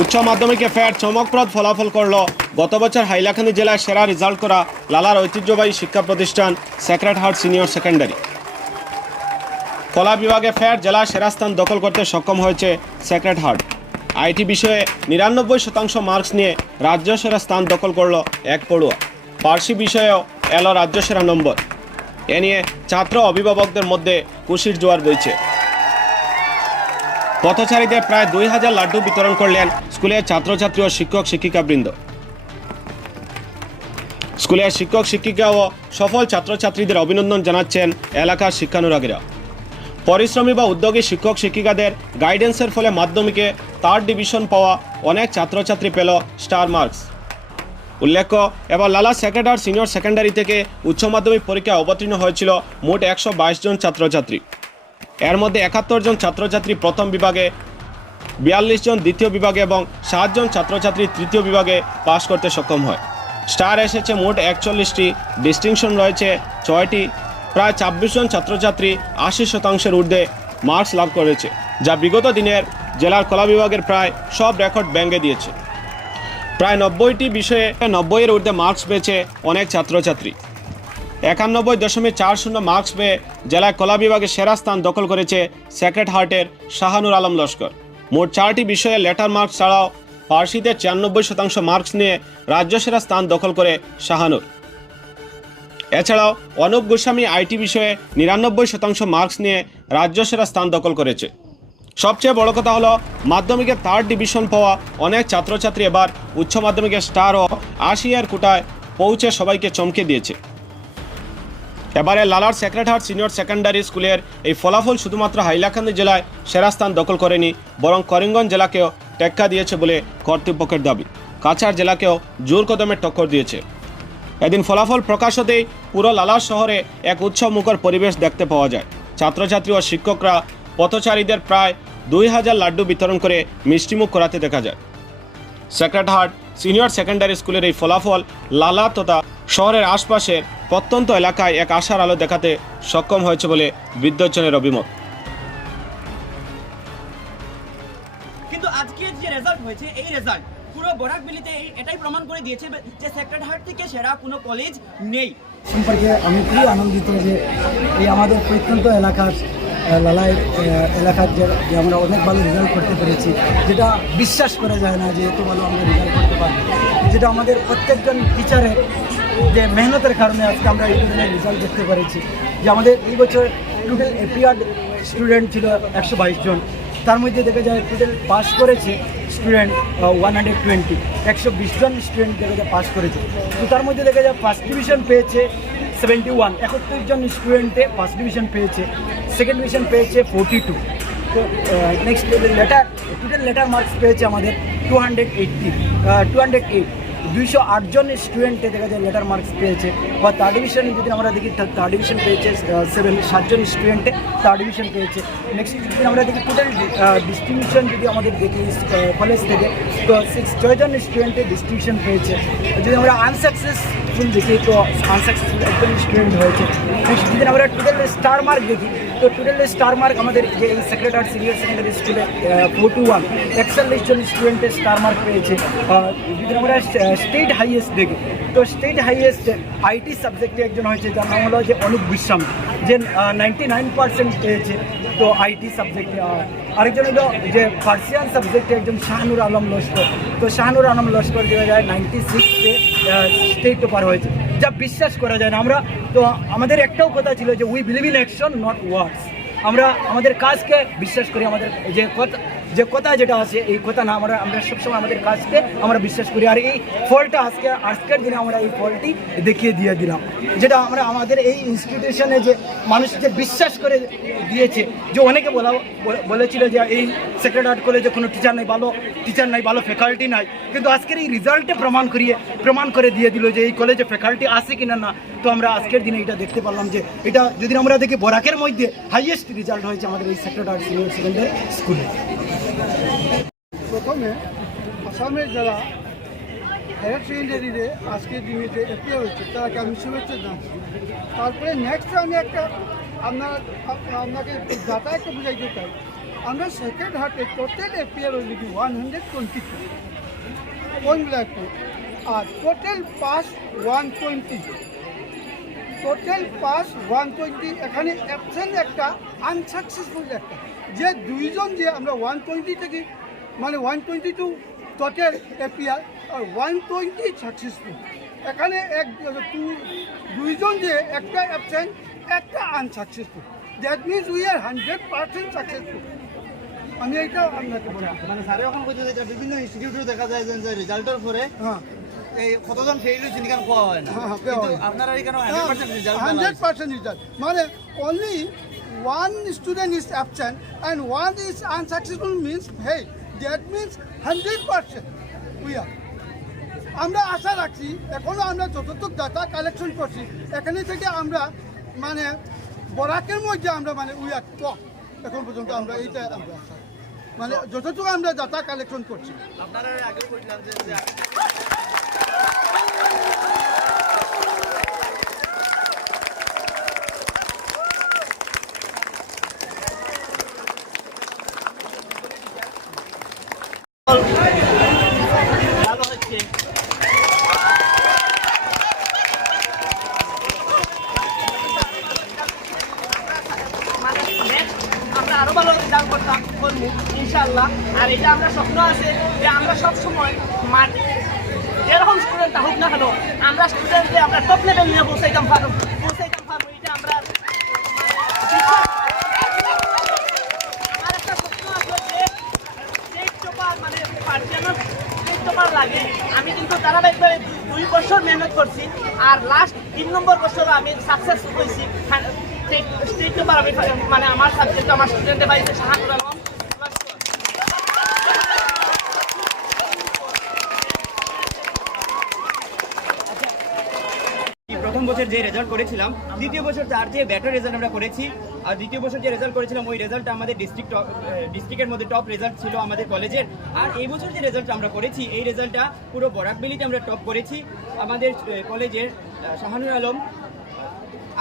উচ্চ মাধ্যমিকে ফের চমকপ্রদ ফলাফল করল গত বছর হাইলাকান্দি জেলায় সেরা রেজাল্ট করা লালার ঐতিহ্যবাহী শিক্ষা প্রতিষ্ঠান সেক্রেট হার্ট সিনিয়র সেকেন্ডারি কলা বিভাগে ফের জেলার সেরা স্থান দখল করতে সক্ষম হয়েছে সেক্রেট হার্ট আইটি বিষয়ে নিরানব্বই শতাংশ মার্কস নিয়ে রাজ্য সেরা স্থান দখল করল এক পড়ুয়া। পার্সি বিষয়েও এলো রাজ্য সেরা নম্বর। এ নিয়ে ছাত্র অভিভাবকদের মধ্যে খুশির জোয়ার বইছে। পথচারীদের প্রায় দুই হাজার লাড্ডু বিতরণ করলেন স্কুলের ছাত্রছাত্রী ও শিক্ষক শিক্ষিকাবৃন্দ। স্কুলের শিক্ষক শিক্ষিকা ও সফল ছাত্রছাত্রীদের অভিনন্দন জানাচ্ছেন এলাকার শিক্ষানুরাগীরা। পরিশ্রমী বা উদ্যোগী শিক্ষক শিক্ষিকাদের গাইডেন্সের ফলে মাধ্যমিকে থার্ড ডিভিশন পাওয়া অনেক ছাত্রছাত্রী পেল স্টার মার্কস উল্লেখ্য, এবার লালা সেক্রেটার সিনিয়র সেকেন্ডারি থেকে উচ্চ মাধ্যমিক পরীক্ষায় অবতীর্ণ হয়েছিল মোট একশো বাইশ জন ছাত্রছাত্রী। এর মধ্যে একাত্তর জন ছাত্রছাত্রী প্রথম বিভাগে, বিয়াল্লিশ জন দ্বিতীয় বিভাগে এবং সাতজন ছাত্রছাত্রী তৃতীয় বিভাগে পাশ করতে সক্ষম হয়। স্টার এসেছে মোট একচল্লিশটি, ডিস্টিংশন রয়েছে ছয়টি, প্রায় ছাব্বিশ জন ছাত্রছাত্রী আশি শতাংশের ঊর্ধ্বে মার্কস লাভ করেছে, যা বিগত দিনের জেলার কলা বিভাগের প্রায় সব রেকর্ড ভেঙে দিয়েছে। প্রায় নব্বইটি বিষয়ে নব্বইয়ের ঊর্ধ্বে মার্কস পেয়েছে অনেক ছাত্রছাত্রী। একানব্বই দশমিক চার শূন্য মার্কস পেয়ে জেলায় কলা বিভাগে সেরা স্থান দখল করেছে সেক্রেট হার্টের শাহানুর আলম লস্কর। মোট চারটি বিষয়ে লেটার মার্কস ছাড়াও পার্সিতে ছিয়ানব্বই শতাংশ মার্কস নিয়ে রাজ্য সেরা স্থান দখল করে শাহানুর এছাড়াও অনুপ গোস্বামী আইটি বিষয়ে নিরানব্বই শতাংশ মার্কস নিয়ে রাজ্য সেরা স্থান দখল করেছে। সবচেয়ে বড় কথা হলো মাধ্যমিকে থার্ড ডিভিশন পাওয়া অনেক ছাত্রছাত্রী এবার উচ্চ মাধ্যমিকে স্টার ও আশিয়ার কোটায় পৌঁছে সবাইকে চমকে দিয়েছে। এবারে লালার সেক্রেটার সিনিয়র সেকেন্ডারি স্কুলের এই ফলাফল শুধুমাত্র হাইলাকান্দি জেলায় সেরা স্থান দখল করেনি, বরং করিমগঞ্জ জেলাকেও টেক্কা দিয়েছে বলে কর্তৃপক্ষের দাবি। কাছাড় জেলাকেও জোর কদমে টক্কর দিয়েছে। এদিন ফলাফল প্রকাশ হতেই পুরো লালার শহরে এক উৎসব মুখর পরিবেশ দেখতে পাওয়া যায়। ছাত্রছাত্রী ও শিক্ষকরা পথচারীদের প্রায় দুই হাজার লাড্ডু বিতরণ করে মিষ্টিমুখ করাতে দেখা যায়। সেক্রেট হার্ট সিনিয়র সেকেন্ডারি স্কুলের এই ফলাফল লালা তথা শহরের আশপাশের প্রত্যন্ত এলাকায় এক আশার আলো দেখাতে সক্ষম হয়েছে বলে বিদ্যুৎজনের অভিমত। কিন্তু আজকের যে রেজাল্ট হয়েছে এই রেজাল্ট পুরো বরাক বিলিতে এই- এটাই প্রমাণ করে দিয়েছে যে সেক্রেট হার্ট থেকে সেরা কোনো কলেজ নেই। সম্পর্কে আমি খুবই আনন্দিত যে এই আমাদের প্রত্যন্ত এলাকার লালাই এলাকার যে যে আমরা অনেক ভালো রেজাল্ট করতে পেরেছি যেটা বিশ্বাস করা যায় না যে এত ভালো আমরা রেজাল্ট করতে পারি যেটা আমাদের প্রত্যেকজন টিচারের যে মেহনতের কারণে আজকে আমরা এই ধরনের রেজাল্ট দেখতে পেরেছি। যে আমাদের এই বছর টোটাল এপিয়ার্ড স্টুডেন্ট ছিল একশো বাইশ জন। তার মধ্যে দেখা যায় টোটাল পাস করেছে স্টুডেন্ট ওয়ান হান্ড্রেড টোয়েন্টি একশো বিশ জন স্টুডেন্ট দেখা যায় পাস করেছে। তো তার মধ্যে দেখা যায় ফার্স্ট ডিভিশন পেয়েছে সেভেন্টি ওয়ান একাত্তর জন স্টুডেন্টে ফার্স্ট ডিভিশন পেয়েছে। সেকেন্ড ডিভিশন পেয়েছে ফোর্টি টু তো next letter total letter marks পেয়েছে আমাদের two hundred eighty two hundred eight দুইশো আটজন স্টুডেন্টে দেখা যায় লেটার মার্কস পেয়েছে। বা থার্ড ডিভিশন যদি আমরা দেখি থার্ড ডিভিশন পেয়েছে সেভেন সাতজন স্টুডেন্টে থার্ড ডিভিশন পেয়েছে। নেক্সট যদি আমরা দেখি টোটাল ডিস্ট্রিবিউশন যদি আমাদের দেখি কলেজ থেকে, তো সিক্স ছয়জন স্টুডেন্টে ডিস্ট্রিবিউশন পেয়েছে। যদি আমরা আনসাকসেসফুল দেখি, তো আনসাকসেসফুল একজন স্টুডেন্ট হয়েছে। নেক্সট যদি আমরা টোটাল স্টার মার্ক দেখি তো টোটাল স্টার মার্ক আমাদের যে এই সেক্রেটারি সিনিয়র সেকেন্ডারি স্কুলে ফোর টু ওয়ান একচল্লিশ জন স্টুডেন্টের স্টার মার্ক পেয়েছে। যদি আমরা স্টেট হাইয়েস্ট দেখি, তো স্টেট হাইয়েস্ট আইটি সাবজেক্টে একজন হয়েছে, যার নাম হলো যে অনুপ বিশ্বাম, যে নাইনটি নাইন পার্সেন্ট পেয়েছে, তো আইটি সাবজেক্টে আরেকজন হলো যে পার্সিয়ান সাবজেক্টে একজন শাহানুর আলম লস্কর। তো শাহানুর আলম লস্কর যে যায় নাইনটি সিক্সে স্টেট পার হয়েছে। যা বিশ্বাস করা যায় না। আমরা তো আমাদের একটাও কথা ছিল যে we believe in action not words আমরা আমাদের কাজকে বিশ্বাস করি, আমাদের যে কথা যে কথা যেটা আছে, এই কথা না আমরা আমরা সবসময় আমাদের কাজকে আমরা বিশ্বাস করি। আর এই ফলটা আজকে আজকের দিনে আমরা এই ফলটি দেখিয়ে দিয়ে দিলাম। যেটা আমরা আমাদের এই ইনস্টিটিউশনে যে মানুষ যে বিশ্বাস করে দিয়েছে, যে অনেকে বলা বলে- বলেছিল যে এই সেক্রেট আর্ট কলেজে কোনো টিচার নাই, ভালো টিচার নাই, ভালো ফ্যাকাল্টি নাই। কিন্তু আজকের এই রেজাল্টে প্রমাণ করিয়ে প্রমাণ করে দিয়ে দিল যে এই কলেজে ফ্যাকাল্টি আছে কিনা না। তো আমরা আজকের দিনে এটা দেখতে পারলাম যে এটা যদি আমরা দেখি বরাকের মধ্যে হাইয়েস্ট রেজাল্ট হয়েছে আমাদের এই সেক্রেট আর্ট সিনিয়র সেকেন্ডারি স্কুলে প্রথমে আসামের যারা হায়ার সেকেন্ডারিতে আজকের দিনেতে এপ্রিল হচ্ছে তারাকে আমি শুভেচ্ছা জানাচ্ছি। তারপরে নেক্সট আমি একটা আপনার, আপনাকে ডাটা একটু বুঝাইতে চাই। আমরা সেকেন্ড হার্টে টোটাল এপিয়ার হইল কি one hundred twenty two black আর total pass one twenty total pass one twenty এখানে অ্যাবসেন্ট একটা আনসাকসেসফুল একটা। যে দুইজন যে আমরা ওয়ান টোয়েন্টি থেকে মানে one twenty two total appear আর ওয়ান টোয়েন্টি সাকসেসফুল এখানে এক দুইজন যে একটা অ্যাবসেন্ট একটা unsuccessful that means we are hundred percent successful আমি এইটা আপনাকে মানে স্যারে এখন কইতে যে বিভিন্ন ইনস্টিটিউটে দেখা যায় যে- রেজাল্টের পরে হ্যাঁ। এই কতজন ফেল হয়েছে নিকান কোয়া হয় না। হ্যাঁ, হ্যাঁ, আপনারা এখানে হান্ড্রেড পার্সেন্ট রেজাল্ট মানে only one student is absent and one is unsuccessful means hey that means hundred percent we are আমরা আশা রাখছি এখনও আমরা যতটুকু ডাটা কালেকশন করছি, এখানে থেকে আমরা মানে বরাকের মধ্যে আমরা মানে উই আর টপ এখন পর্যন্ত আমরা এইটা আমরা আশা মানে যতটুকু আমরা ডাটা কালেকশন করছি। আপনারা আগে কইলাম যে যে ভালো হচ্ছে মানে next আমরা আরও ভালো করতাম করব ইনশাল্লাহ আর এটা আমরা স্বপ্ন আছে যে আমরা সব সময় মাঠে যেরকম স্টুডেন্ট হোক না কেন, আমরা স্টুডেন্টকে আমরা টপ লেভেল নিয়ে পৌঁছাইতাম পারব পৌঁছাইতাম পারব এটা আমরা আমার একটা স্বপ্ন আছে যে স্টেট টপার মানে পার্সিয়ানো স্টেট টপার লাগে। আমি কিন্তু ধারাবাহিকভাবে দুই বছর মেহনত করছি আর লাস্ট তিন নম্বর বছর আমি সাকসেস হয়েছি। আমি মানে আমার সাবজেক্ট আমার স্টুডেন্টে পাইছে শাহানুর আলম। প্রথম বছর যে রেজাল্ট করেছিলাম, দ্বিতীয় বছর তার চেয়ে বেটার রেজাল্ট আমরা করেছি আর দ্বিতীয় বছর যে রেজাল্ট করেছিলাম, ওই রেজাল্টটা আমাদের ডিস্ট্রিক্ট ডিস্ট্রিক্টের মধ্যে টপ রেজাল্ট ছিল আমাদের কলেজের আর এই বছর যে রেজাল্ট আমরা করেছি, এই রেজাল্টটা পুরো বরাকবেলিতে আমরা টপ করেছি। আমাদের কলেজের শাহানুর আলম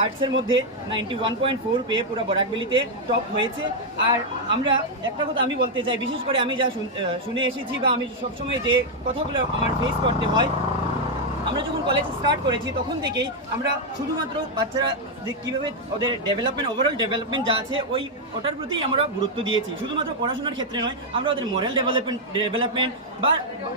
আর্টসের মধ্যে নাইনটি ওয়ান পয়েন্ট ফোর পেয়ে পুরো বরাকবেলিতে টপ হয়েছে। আর আমরা, একটা কথা আমি বলতে চাই, বিশেষ করে আমি যা শুনে এসেছি বা আমি সবসময় যে কথাগুলো আমার ফেস করতে হয় আমরা যখন কলেজ স্টার্ট করেছি, তখন থেকেই আমরা শুধুমাত্র বাচ্চারা যে কীভাবে ওদের ডেভেলপমেন্ট ওভারঅল ডেভেলপমেন্ট যা আছে, ওই ওটার প্রতিই আমরা গুরুত্ব দিয়েছি। শুধুমাত্র পড়াশোনার ক্ষেত্রে নয়, আমরা ওদের মোরাল ডেভেলপমেন্ট ডেভেলপমেন্ট বা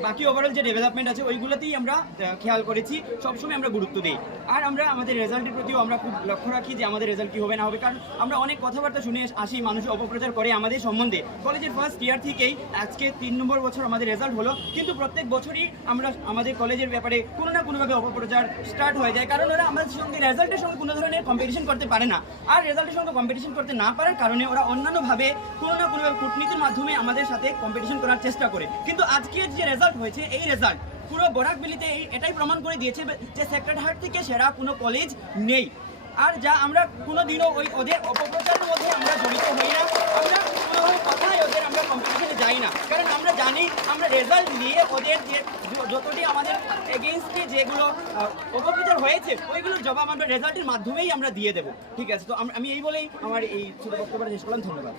বাকি ওভারঅল যে ডেভেলপমেন্ট আছে, ওইগুলোতেই আমরা খেয়াল করেছি। সবসময় আমরা গুরুত্ব দিই। আর আমরা আমাদের রেজাল্টের প্রতিও আমরা খুব লক্ষ্য রাখি যে আমাদের রেজাল্ট কী হবে, না হবে। কারণ আমরা অনেক কথাবার্তা শুনে আসি মানুষ অপপ্রচার করে আমাদের সম্বন্ধে। কলেজের ফার্স্ট ইয়ার থেকেই আজকে তিন নম্বর বছর আমাদের রেজাল্ট হলো। কিন্তু প্রত্যেক বছরই আমরা আমাদের কলেজের ব্যাপারে কোনো না কোনোভাবে অপপ্রচার স্টার্ট হয়ে যায়। কারণ ওরা আমাদের সঙ্গে রেজাল্টের সঙ্গে কোনো ধরনের কম্পিটিশন করতে পারে না। আর রেজাল্টের সঙ্গে কম্পিটিশন করতে না পারার কারণে ওরা অন্যান্যভাবে কোনো না কোনোভাবে কূটনীতির মাধ্যমে আমাদের সাথে কম্পিটিশন করার চেষ্টা করে। কিন্তু আজকের যে রেজাল্ট হয়েছে, এই রেজাল্ট পুরো বরাকবেলিতে এটাই প্রমাণ করে দিয়েছে যে সেক্রেট হার্ট থেকে সেরা কোনো কলেজ নেই। আর যা আমরা কোনো দিনও ওই ওদের অপপ্রচারের মধ্যে আমরা জড়িত হই না আমরা কোনোভাবে কথাই ওদের আমরা যাই না। কারণ আমরা জানি, আমরা রেজাল্ট নিয়ে ওদের যে যতটি আমাদের এগেনস্টে যেগুলো অপপ্রচার হয়েছে, ওইগুলোর জবাব আমরা রেজাল্টের মাধ্যমেই আমরা দিয়ে দেবো। ঠিক আছে? তো আমি এই বলেই আমার এই ছোটো বক্তব্যটা শেষ করলাম। ধন্যবাদ।